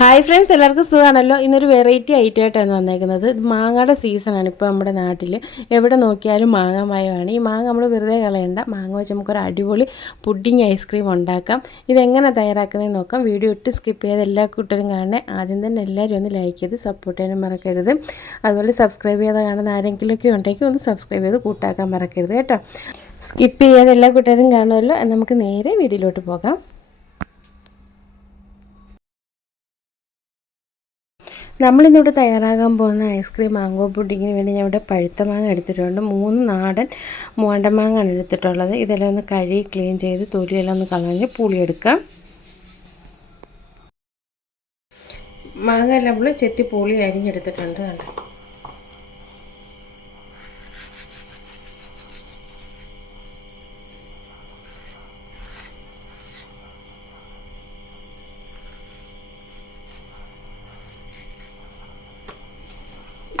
Hi friends എല്ലാവർക്കും സുഖമാണല്ലോ. ഇന്നൊരു വെറൈറ്റി ഐറ്റം ആയിട്ടാണ് വന്നേക്കുന്നത്. ഇത് മാങ്ങയുടെ സീസണാണ് ഇപ്പോൾ നമ്മുടെ നാട്ടിൽ എവിടെ നോക്കിയാലും മാങ്ങ മയമാണ് ഈ മാങ്ങ നമ്മൾ വെറുതെ കളയണ്ട. മാങ്ങ വെച്ച് നമുക്കൊരു അടിപൊളി പുഡിങ് ഐസ്ക്രീം ഉണ്ടാക്കാം. ഇതെങ്ങനെ തയ്യാറാക്കുന്നതെന്ന് നോക്കാം. വീഡിയോ ഇട്ട് സ്കിപ്പ് ചെയ്ത് എല്ലാ കൂട്ടരും കാണണേ. ആദ്യം തന്നെ എല്ലാവരും ഒന്ന് ലൈക്ക് ചെയ്ത് സപ്പോർട്ട് ചെയ്യാനും മറക്കരുത്. അതുപോലെ സബ്സ്ക്രൈബ് ചെയ്ത് കാണുന്ന ആരെങ്കിലുമൊക്കെ ഉണ്ടെങ്കിൽ ഒന്ന് സബ്സ്ക്രൈബ് ചെയ്ത് കൂട്ടാക്കാൻ മറക്കരുത് കേട്ടോ. സ്കിപ്പ് ചെയ്യാതെ എല്ലാ കൂട്ടരും കാണുമല്ലോ. നമുക്ക് നേരെ വീഡിയോയിലോട്ട് പോകാം. നമ്മളിന്നിവിടെ തയ്യാറാകാൻ പോകുന്ന ഐസ്ക്രീം മാങ്കോ പുഡിങ്ങിന് വേണ്ടി ഞാൻ ഇവിടെ പഴുത്ത മാങ്ങ എടുത്തിട്ടുണ്ട്. മൂന്ന് നാടൻ മൂണ്ടമാങ്ങാണ് എടുത്തിട്ടുള്ളത്. ഇതെല്ലാം ഒന്ന് കഴുകി ക്ലീൻ ചെയ്ത് തൊലിയെല്ലാം ഒന്ന് കളഞ്ഞ് പുളിയെടുക്കാം. മാങ്ങ എല്ലാം നമ്മൾ ചെത്തി പുളി അരിഞ്ഞെടുത്തിട്ടുണ്ട് കണ്ടോ?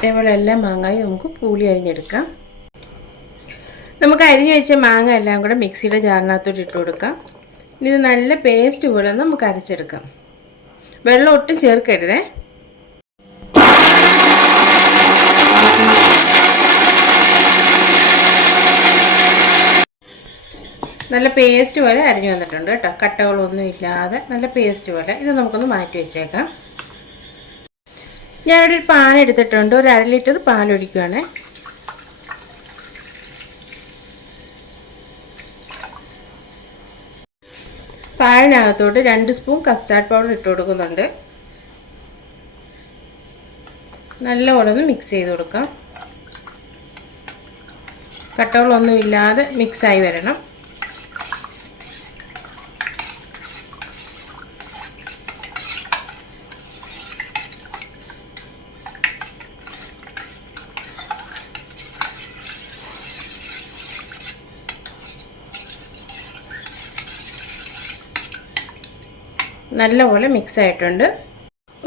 ഇതേപോലെ എല്ലാ മാങ്ങായും നമുക്ക് പൂളി അരിഞ്ഞെടുക്കാം. നമുക്ക് അരിഞ്ഞു വെച്ച മാങ്ങ എല്ലാം കൂടെ മിക്സിയുടെ ജാറിനകത്തോട്ട് ഇട്ട് കൊടുക്കാം. ഇത് നല്ല പേസ്റ്റ് പോലെ നമുക്ക് അരച്ചെടുക്കാം. വെള്ളം ഒട്ടും ചേർക്കരുതേ. നല്ല പേസ്റ്റ് പോലെ അരിഞ്ഞു വന്നിട്ടുണ്ട് കേട്ടോ. കട്ടകളൊന്നും ഇല്ലാതെ നല്ല പേസ്റ്റ് പോലെ. ഇത് നമുക്കൊന്ന് മാറ്റി വെച്ചേക്കാം. ഞാനിവിടെ ഒരു പാൻ എടുത്തിട്ടുണ്ട്. ഒരു അര ലിറ്റർ പാൽ ഒഴിക്കുകയാണ് പാലിനകത്തോട്ട് രണ്ട് സ്പൂൺ കസ്റ്റാർഡ് പൗഡർ ഇട്ട് കൊടുക്കുന്നുണ്ട്. നല്ലപോലെ ഒന്ന് മിക്സ് ചെയ്ത് കൊടുക്കാം. കട്ടകളൊന്നും ഇല്ലാതെ മിക്സായി വരണം. നല്ലപോലെ മിക്സ് ആയിട്ടുണ്ട്.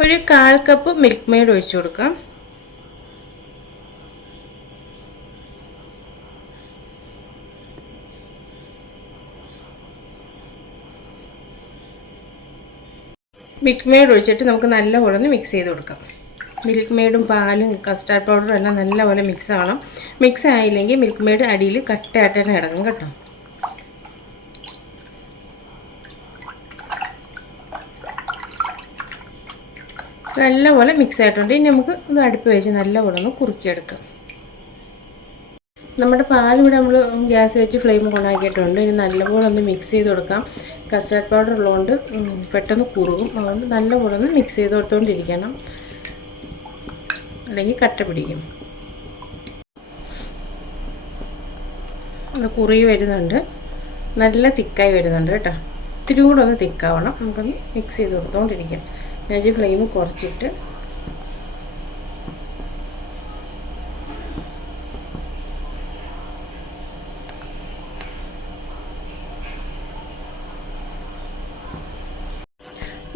ഒരു കാൽ കപ്പ് മിൽക്ക് മെയ്ഡ് ഒഴിച്ചു കൊടുക്കാം. മിൽക്ക് മെയ്ഡ് ഒഴിച്ചിട്ട് നമുക്ക് നല്ലപോലെ ഒന്ന് മിക്സ് ചെയ്ത് കൊടുക്കാം. മിൽക്ക് മെയ്ഡും പാലും കസ്റ്റാർഡ് പൗഡറും എല്ലാം നല്ലപോലെ മിക്സ് ആവണം. മിക്സ് ആയില്ലെങ്കിൽ മിൽക്ക് മെയ്ഡ് അടിയിൽ കട്ടയായിട്ട് തന്നെ കിടക്കും കേട്ടോ. നല്ലപോലെ മിക്സ് ആയിട്ടുണ്ട്. ഇനി നമുക്ക് ഇത് അടുപ്പ് വെച്ച് നല്ലപോലെ ഒന്ന് കുറുക്കിയെടുക്കാം. നമ്മുടെ പാൽ ഇവിടെ നമ്മൾ ഗ്യാസ് വെച്ച് ഫ്ലെയിം ഓണാക്കിയിട്ടുണ്ട് ഇനി നല്ലപോലെ ഒന്ന് മിക്സ് ചെയ്ത് കൊടുക്കാം. കസ്റ്റാർഡ് പൗഡർ ഉള്ളതുകൊണ്ട് പെട്ടെന്ന് കുറുകും. അതുകൊണ്ട് നല്ലപോലെ ഒന്ന് മിക്സ് ചെയ്ത് കൊടുത്തുകൊണ്ടിരിക്കണം അല്ലെങ്കിൽ കട്ട പിടിക്കും. അത് കുറി വരുന്നുണ്ട്. നല്ല തിക്കായി വരുന്നുണ്ട് കേട്ടോ. ഇത്തിരി കൂടെ ഒന്ന് തിക്കാവണം. നമുക്കൊന്ന് മിക്സ് ചെയ്ത് കൊടുത്തുകൊണ്ടിരിക്കാം ഞാൻ ഫ്ലെയിം കുറച്ചിട്ട്.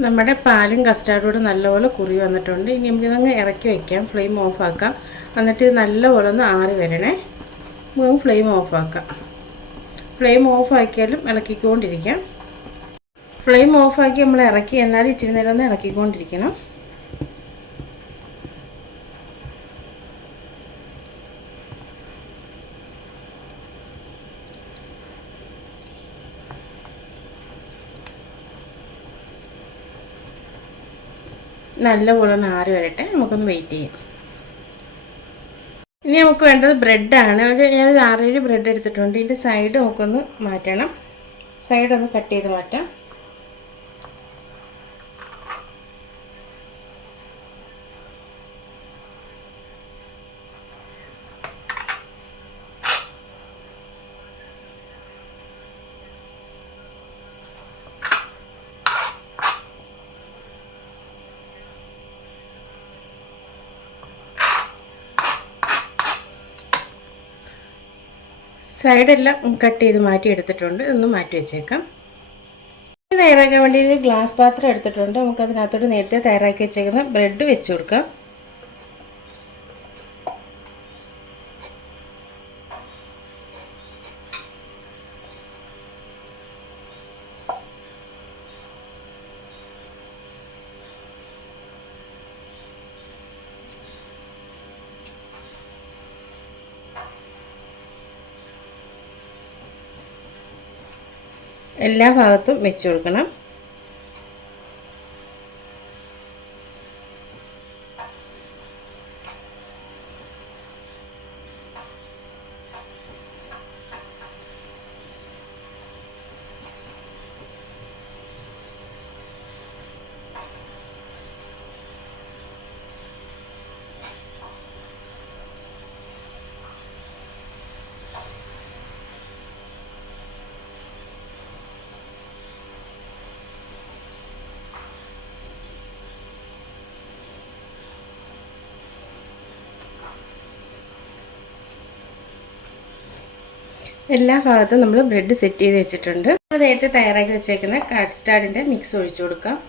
നമ്മുടെ പാലും കസ്റ്റാർഡും കൂടെ നല്ലപോലെ കുറി വന്നിട്ടുണ്ട്. ഇനി നമുക്ക് നമുക്കിതങ്ങ് ഇറക്കി വയ്ക്കാം ഫ്ലെയിം ഓഫാക്കാം എന്നിട്ട് ഇത് നല്ലപോലെ ഒന്ന് ആറി വരണേ. നമുക്ക് ഫ്ലെയിം ഓഫാക്കാം ഫ്ലെയിം ഓഫാക്കിയാലും ഇളക്കിക്കൊണ്ടിരിക്കാം. ഫ്ലെയിം ഓഫാക്കി നമ്മൾ ഇറക്കി എന്നാലും ഇച്ചിരി നേരം ഒന്ന് ഇളക്കിക്കൊണ്ടിരിക്കണം. നല്ലപോലെ ഒന്ന് ആറി വരട്ടെ നമുക്കൊന്ന് വെയിറ്റ് ചെയ്യാം. ഇനി നമുക്ക് വേണ്ടത് ബ്രെഡാണ് ഒരു ഞാനൊരു ആറേഴ് ബ്രെഡ് എടുത്തിട്ടുണ്ട്. ഇതിന്റെ സൈഡ് നമുക്കൊന്ന് മാറ്റണം. സൈഡൊന്ന് കട്ട് ചെയ്ത് മാറ്റാം. സൈഡെല്ലാം കട്ട് ചെയ്ത് മാറ്റി എടുത്തിട്ടുണ്ട്. ഇതൊന്ന് മാറ്റി വെച്ചേക്കാം. തയ്യാറാക്കാൻ വേണ്ടി ഒരു ഗ്ലാസ് പാത്രം എടുത്തിട്ടുണ്ട്. നമുക്കതിനകത്തോട്ട് നേരത്തെ തയ്യാറാക്കി വെച്ചേക്കുന്ന ബ്രെഡ് വെച്ച് കൊടുക്കാം. എല്ലാ ഭാഗത്തും വെച്ച് കൊടുക്കണം. എല്ലാ ഭാഗത്തും നമ്മൾ ബ്രെഡ് സെറ്റ് ചെയ്ത് വെച്ചിട്ടുണ്ട്. നമ്മൾ നേരത്തെ തയ്യാറാക്കി വെച്ചേക്കുന്ന കസ്റ്റാർഡിന്റെ മിക്സ് ഒഴിച്ചു കൊടുക്കാം.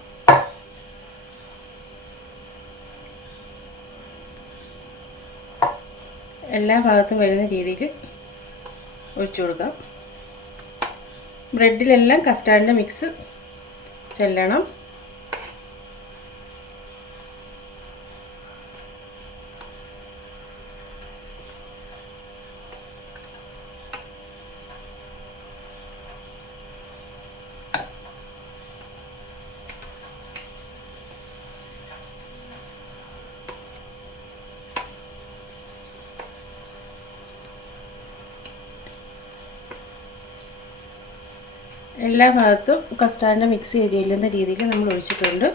എല്ലാ ഭാഗത്തും വരുന്ന രീതിയിൽ ഒഴിച്ചു കൊടുക്കാം. ബ്രെഡിലെല്ലാം കസ്റ്റാർഡിന്റെ മിക്സ് ചെല്ലണം. എല്ലാ ഭാഗത്തും കസ്റ്റാർഡിന്റെ മിക്സ് ചെയ്ത് ചെല്ലുന്ന രീതിയിൽ നമ്മൾ ഒഴിച്ചിട്ടുണ്ട്.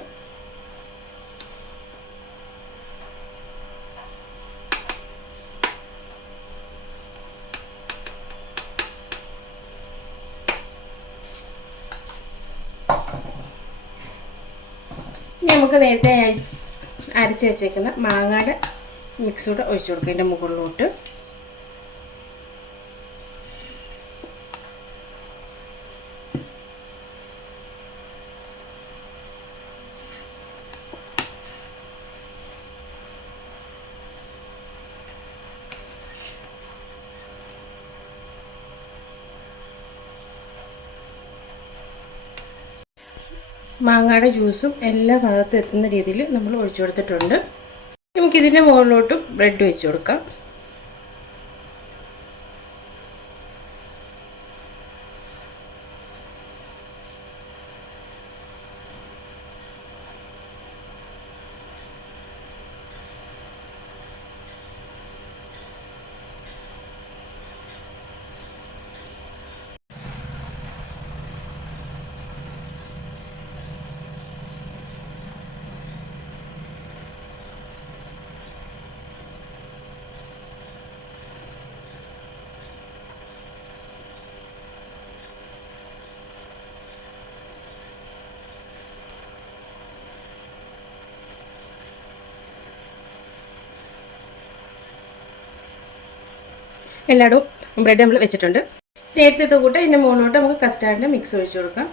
നമുക്ക് നേരത്തെ അരച്ച് വെച്ചേക്കുന്ന മാങ്ങയുടെ മിക്സ് കൂടെ ഒഴിച്ചു കൊടുക്കാം. അതിന്റെ മുകളിലോട്ട്. മാങ്ങയുടെ ജ്യൂസും എല്ലാ ഭാഗത്തും എത്തുന്ന രീതിയിൽ നമ്മൾ ഒഴിച്ചു കൊടുത്തിട്ടുണ്ട്. നമുക്കിതിന്റെ മുകളിലോട്ടും ബ്രെഡ് വെച്ച് കൊടുക്കാം. എല്ലായിടവും ബ്രെഡ് നമ്മൾ വെച്ചിട്ടുണ്ട്. നേരത്തെ കൂട്ട് ഇതിന്റെ മുകളിലോട്ട് നമുക്ക് കസ്റ്റാർഡിന്റെ മിക്സ് ഒഴിച്ചു കൊടുക്കാം.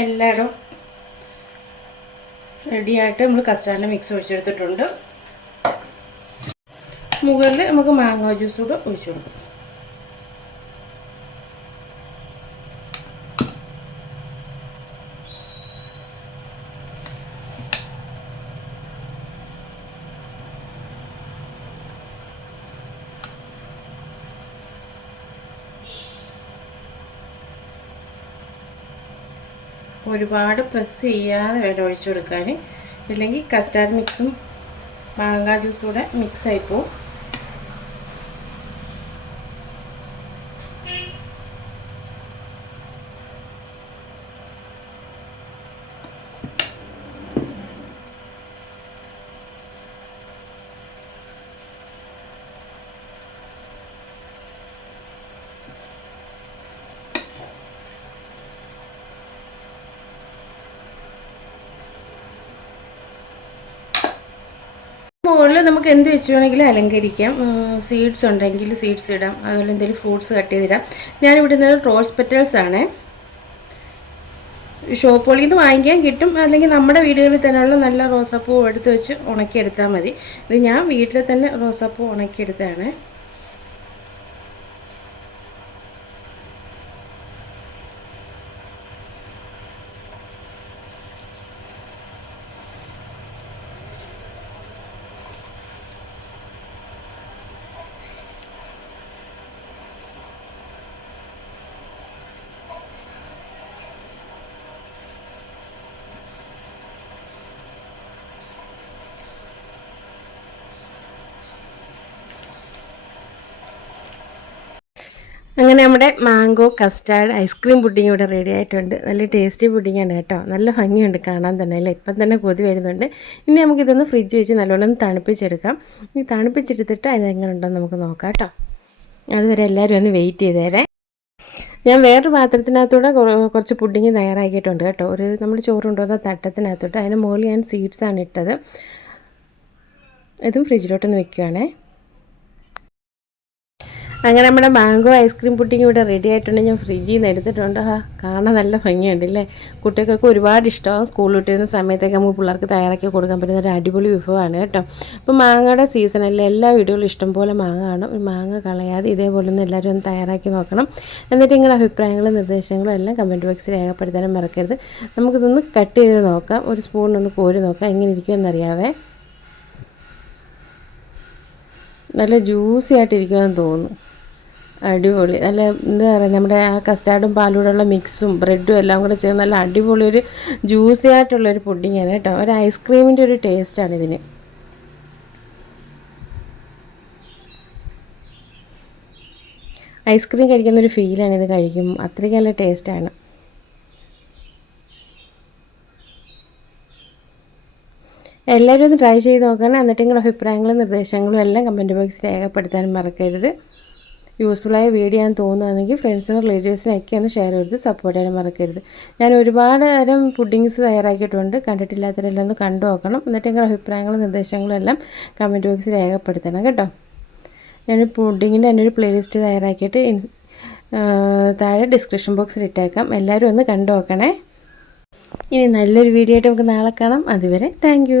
എല്ലായിടും റെഡിയായിട്ട് നമ്മൾ കസ്റ്റാർഡിന്റെ മിക്സ് ഒഴിച്ചെടുത്തിട്ടുണ്ട്. മുകളിൽ നമുക്ക് മാങ്ങോ ജ്യൂസ് കൂടെ ഒഴിച്ചു കൊടുക്കാം. ഒരുപാട് പ്രസ് ചെയ്യാതെ വേണം ഒഴിച്ചു കൊടുക്കാൻ ഇല്ലെങ്കിൽ കസ്റ്റാർഡ് മിക്സും മാങ്ങ ജ്യൂസും കൂടെ മിക്സ് നമുക്ക് എന്ത് വെച്ച് വേണമെങ്കിലും അലങ്കരിക്കാം. സീഡ്സ് ഉണ്ടെങ്കിൽ സീഡ്സ് ഇടാം. അതുപോലെ എന്തെങ്കിലും ഫ്രൂട്ട്സ് കട്ട് ചെയ്തിടാം. ഞാനിവിടെ നിന്ന് റോസ് പെറ്റൽസ് ആണ് ഷോപ്പുകളിൽ നിന്ന് വാങ്ങിക്കാൻ കിട്ടും. അല്ലെങ്കിൽ നമ്മുടെ വീടുകളിൽ തന്നെയുള്ള നല്ല റോസാപ്പൂ എടുത്ത് വെച്ച് ഉണക്കിയെടുത്താൽ മതി. ഇത് ഞാൻ വീട്ടിൽ തന്നെ റോസാപ്പൂ ഉണക്കിയെടുത്തതാണ്. അങ്ങനെ നമ്മുടെ mango custard ice cream pudding ഇവിടെ റെഡി ആയിട്ടുണ്ട്. നല്ല ടേസ്റ്റി പുഡിങ്ങാണ് കേട്ടോ. നല്ല ഭംഗിയുണ്ട് കാണാൻ തന്നെ അല്ലേ? ഇപ്പം തന്നെ കൊതി വരുന്നുണ്ട്. ഇനി നമുക്കിതൊന്ന് ഫ്രിഡ്ജ് വെച്ച് നല്ലോണം തണുപ്പിച്ചെടുക്കാം. ഇനി തണുപ്പിച്ചെടുത്തിട്ട് അതെങ്ങനെ ഉണ്ടെന്ന് നമുക്ക് നോക്കാം കേട്ടോ. അതുവരെ എല്ലാവരും ഒന്ന് വെയിറ്റ് ചെയ്തേരേ. ഞാൻ വേറൊരു പാത്രത്തിനകത്തൂടെ കുറച്ച് പുഡിങ് തയ്യാറാക്കിയിട്ടുണ്ട് കേട്ടോ. ഒരു നമ്മൾ ചോറുണ്ടോന്ന തട്ടത്തിനകത്തോട്ട്. അതിന് മുകളിൽ ഞാൻ സീഡ്സാണ് ഇട്ടത്. ഇതും ഫ്രിഡ്ജിലോട്ടൊന്ന് വെക്കുവാണേ. അങ്ങനെ നമ്മുടെ മാംഗോ ഐസ്ക്രീം പുട്ടിങ് ഇവിടെ റെഡി ആയിട്ടുണ്ട്. ഞാൻ ഫ്രിഡ്ജിൽ നിന്ന് എടുത്തിട്ടുണ്ട്. ആ കാണാൻ നല്ല ഭംഗിയുണ്ട് അല്ലേ കുട്ടികൾക്കൊക്കെ ഒരുപാട് ഇഷ്ടമാണ് സ്കൂളിൽ വിട്ടിരുന്ന സമയത്തൊക്കെ നമുക്ക് പിള്ളേർക്ക് തയ്യാറാക്കി കൊടുക്കാൻ പറ്റുന്ന ഒരു അടിപൊളി വിഭവമാണ് കേട്ടോ. അപ്പോൾ മാങ്ങയുടെ സീസണല്ലേ എല്ലാ വീടുകളിലും ഇഷ്ടംപോലെ മാങ്ങ കാണും. മാങ്ങ കളയാതെ ഇതേപോലെ ഒന്ന് എല്ലാവരും ഒന്ന് തയ്യാറാക്കി നോക്കണം. എന്നിട്ട് നിങ്ങളുടെ അഭിപ്രായങ്ങളും നിർദ്ദേശങ്ങളും എല്ലാം കമന്റ് ബോക്സിൽ രേഖപ്പെടുത്താനും മറക്കരുത്. നമുക്കിതൊന്ന് കട്ട് ചെയ്ത് നോക്കാം. ഒരു സ്പൂണിനൊന്ന് കോരി നോക്കാം. എങ്ങനെ ഇരിക്കുമെന്നറിയാവേ നല്ല ജ്യൂസി ആയിട്ടിരിക്കുമെന്ന് തോന്നുന്നു. അടിപൊളി. നല്ല എന്താ പറയുക നമ്മുടെ ആ കസ്റ്റാർഡും പാലൂടെയുള്ള മിക്സും ബ്രെഡും എല്ലാം കൂടെ ചേർന്ന് നല്ല അടിപൊളി ഒരു ജ്യൂസി ആയിട്ടുള്ളൊരു പുഡിങ്ങാണ് കേട്ടോ. ഒരു ഐസ്ക്രീമിന്റെ ഒരു ടേസ്റ്റാണ് ഇതിന്. ഐസ്ക്രീം കഴിക്കുന്ന ഒരു ഫീലാണ് ഇത് കഴിക്കും. അത്രയ്ക്ക് നല്ല ടേസ്റ്റാണ് എല്ലാവരും ഒന്ന് ട്രൈ ചെയ്ത് നോക്കണം. എന്നിട്ട് നിങ്ങളുടെ അഭിപ്രായങ്ങളും നിർദ്ദേശങ്ങളും എല്ലാം കമന്റ് ബോക്സിൽ രേഖപ്പെടുത്താനും മറക്കരുത്. യൂസ്ഫുള്ളായ വീഡിയോ ഞാൻ തോന്നുകയാണെങ്കിൽ ഫ്രണ്ട്സിനും റിലേറ്റീവ്സിനൊക്കെ ഒന്ന് ഷെയർ ചെയ്ത് സപ്പോർട്ട് ചെയ്യാൻ മറക്കരുത്. ഞാൻ ഒരുപാട് തരം പുഡിങ്സ് തയ്യാറാക്കിയിട്ടുണ്ട്. കണ്ടിട്ടില്ലാത്തവരെല്ലാം ഒന്ന് കണ്ടു നോക്കണം. എന്നിട്ട് നിങ്ങളുടെ അഭിപ്രായങ്ങളും നിർദ്ദേശങ്ങളും എല്ലാം കമന്റ് ബോക്സിൽ രേഖപ്പെടുത്തണം കേട്ടോ. ഞാൻ പുഡിങ്ങിന്റെ തന്നെ ഒരു പ്ലേലിസ്റ്റ് തയ്യാറാക്കിയിട്ട് താഴെ ഡിസ്ക്രിപ്ഷൻ ബോക്സിൽ ഇട്ടേക്കാം. എല്ലാവരും ഒന്ന് കണ്ടു നോക്കണേ. ഇനി നല്ലൊരു വീഡിയോ ആയിട്ട് നമുക്ക് നാളെ കാണാം. അതുവരെ താങ്ക്